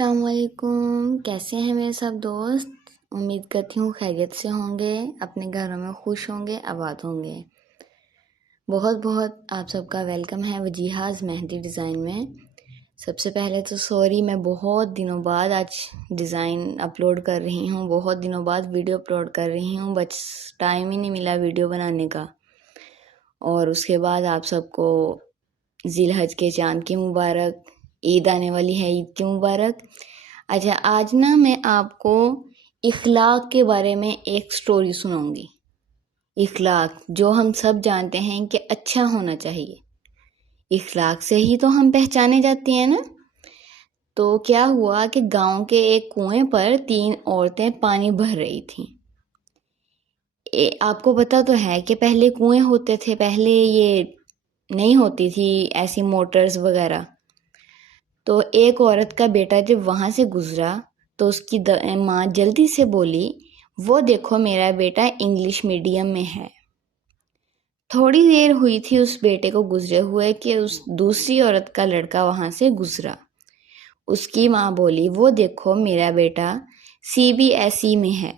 السلام علیکم، کیسے ہیں میرے سب دوست؟ امید کرتی ہوں خیریت سے ہوں گے، اپنے گھروں میں خوش ہوں گے، آباد ہوں گے۔ بہت بہت آپ سب کا ویلکم ہے وجیہاز مہندی ڈیزائن میں۔ سب سے پہلے تو سوری، میں بہت دنوں بعد آج ڈیزائن اپلوڈ کر رہی ہوں، بہت دنوں بعد ویڈیو اپلوڈ کر رہی ہوں، بس ٹائم ہی نہیں ملا ویڈیو بنانے کا۔ اور اس کے بعد آپ سب کو ذی الحج کے چاند کی مبارک، عید آنے والی ہے، عید کی مبارک۔ اچھا، آج نا میں آپ کو اخلاق کے بارے میں ایک سٹوری سناؤں گی۔ اخلاق جو ہم سب جانتے ہیں کہ اچھا ہونا چاہیے، اخلاق سے ہی تو ہم پہچانے جاتے ہیں نا۔ تو کیا ہوا کہ گاؤں کے ایک کنویں پر 3 عورتیں پانی بھر رہی تھیں۔ آپ کو پتہ تو ہے کہ پہلے کنویں ہوتے تھے، پہلے یہ نہیں ہوتی تھی ایسی موٹرز وغیرہ۔ تو ایک عورت کا بیٹا جب وہاں سے گزرا تو اس کی ماں جلدی سے بولی، وہ دیکھو میرا بیٹا انگلش میڈیم میں ہے۔ تھوڑی دیر ہوئی تھی اس بیٹے کو گزرے ہوئے کہ اس دوسری عورت کا لڑکا وہاں سے گزرا۔ اس کی ماں بولی، وہ دیکھو میرا بیٹا CBSE میں ہے۔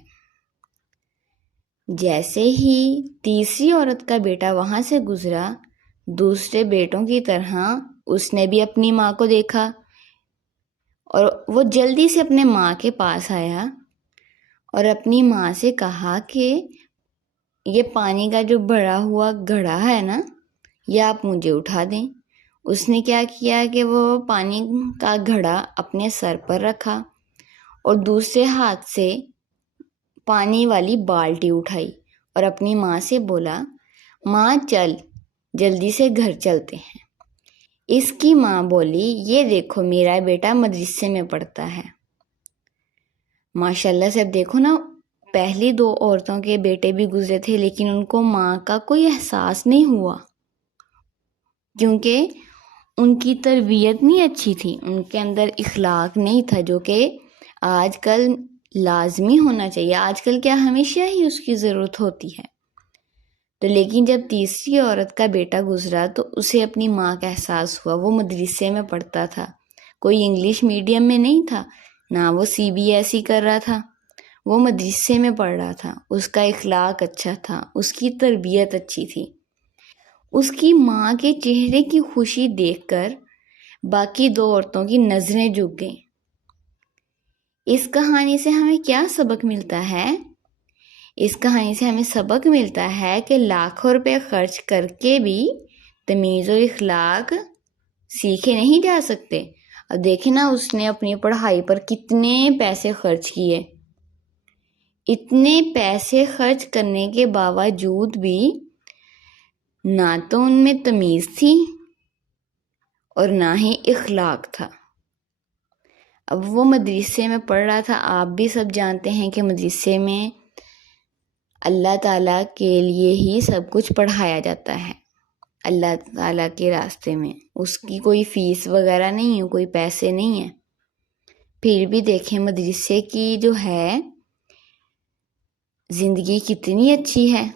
جیسے ہی تیسری عورت کا بیٹا وہاں سے گزرا، دوسرے بیٹوں کی طرح اس نے بھی اپنی ماں کو دیکھا اور وہ جلدی سے اپنے ماں کے پاس آیا اور اپنی ماں سے کہا کہ یہ پانی کا جو بڑا ہوا گھڑا ہے نا، یہ آپ مجھے اٹھا دیں۔ اس نے کیا کیا کہ وہ پانی کا گھڑا اپنے سر پر رکھا اور دوسرے ہاتھ سے پانی والی بالٹی اٹھائی اور اپنی ماں سے بولا، ماں چل جلدی سے گھر چلتے ہیں۔ اس کی ماں بولی، یہ دیکھو میرا بیٹا مدرسے میں پڑھتا ہے۔ ماشاءاللہ سے اب دیکھو نا، پہلی 2 عورتوں کے بیٹے بھی گزرے تھے لیکن ان کو ماں کا کوئی احساس نہیں ہوا، کیونکہ ان کی تربیت نہیں اچھی تھی، ان کے اندر اخلاق نہیں تھا، جو کہ آج کل لازمی ہونا چاہیے۔ آج کل کیا ہمیشہ ہی اس کی ضرورت ہوتی ہے۔ تو لیکن جب تیسری عورت کا بیٹا گزرا تو اسے اپنی ماں کا احساس ہوا۔ وہ مدرسے میں پڑھتا تھا، کوئی انگلش میڈیم میں نہیں تھا، نہ وہ CBSE کر رہا تھا، وہ مدرسے میں پڑھ رہا تھا۔ اس کا اخلاق اچھا تھا، اس کی تربیت اچھی تھی۔ اس کی ماں کے چہرے کی خوشی دیکھ کر باقی 2 عورتوں کی نظریں جھک گئیں۔ اس کہانی سے ہمیں کیا سبق ملتا ہے؟ اس کہانی سے ہمیں سبق ملتا ہے کہ لاکھوں روپے خرچ کر کے بھی تمیز اور اخلاق سیکھے نہیں جا سکتے۔ اب دیکھیں نا، اس نے اپنی پڑھائی پر کتنے پیسے خرچ کیے، اتنے پیسے خرچ کرنے کے باوجود بھی نہ تو ان میں تمیز تھی اور نہ ہی اخلاق تھا۔ اب وہ مدرسے میں پڑھ رہا تھا، آپ بھی سب جانتے ہیں کہ مدرسے میں اللہ تعالیٰ کے لیے ہی سب کچھ پڑھایا جاتا ہے، اللہ تعالیٰ کے راستے میں۔ اس کی کوئی فیس وغیرہ نہیں ہے، کوئی پیسے نہیں ہیں۔ پھر بھی دیکھیں مدرسے کی جو ہے زندگی کتنی اچھی ہے،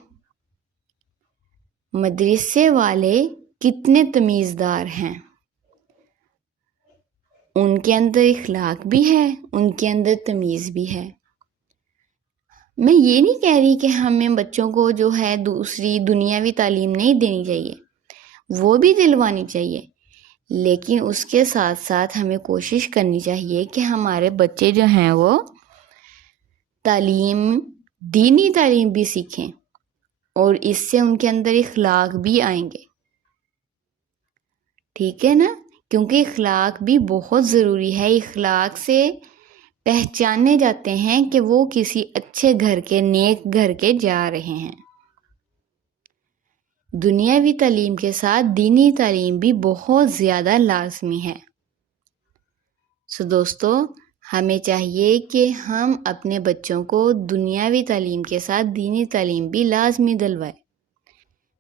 مدرسے والے کتنے تمیزدار ہیں، ان کے اندر اخلاق بھی ہے، ان کے اندر تمیز بھی ہے۔ میں یہ نہیں کہہ رہی کہ ہمیں بچوں کو جو ہے دوسری دنیاوی تعلیم نہیں دینی چاہیے، وہ بھی دلوانی چاہیے، لیکن اس کے ساتھ ساتھ ہمیں کوشش کرنی چاہیے کہ ہمارے بچے جو ہیں وہ دینی تعلیم بھی سیکھیں اور اس سے ان کے اندر اخلاق بھی آئیں گے۔ ٹھیک ہے نا؟ کیونکہ اخلاق بھی بہت ضروری ہے۔ اخلاق سے پہچانے جاتے ہیں کہ وہ کسی اچھے گھر کے، نیک گھر کے جا رہے ہیں۔ دنیاوی تعلیم کے ساتھ دینی تعلیم بھی بہت زیادہ لازمی ہے۔ دوستو، ہمیں چاہیے کہ ہم اپنے بچوں کو دنیاوی تعلیم کے ساتھ دینی تعلیم بھی لازمی دلوائیں۔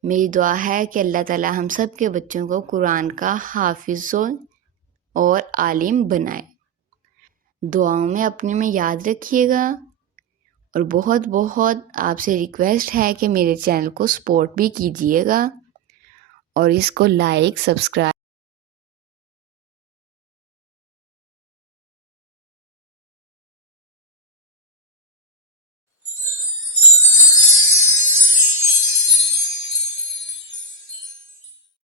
میری دعا ہے کہ اللہ تعالی ہم سب کے بچوں کو قرآن کا حافظ اور عالم بنائے۔ دعاؤں میں اپنے میں یاد رکھیے گا، اور بہت بہت آپ سے ریکویسٹ ہے کہ میرے چینل کو سپورٹ بھی کیجیے گا اور اس کو لائک، سبسکرائب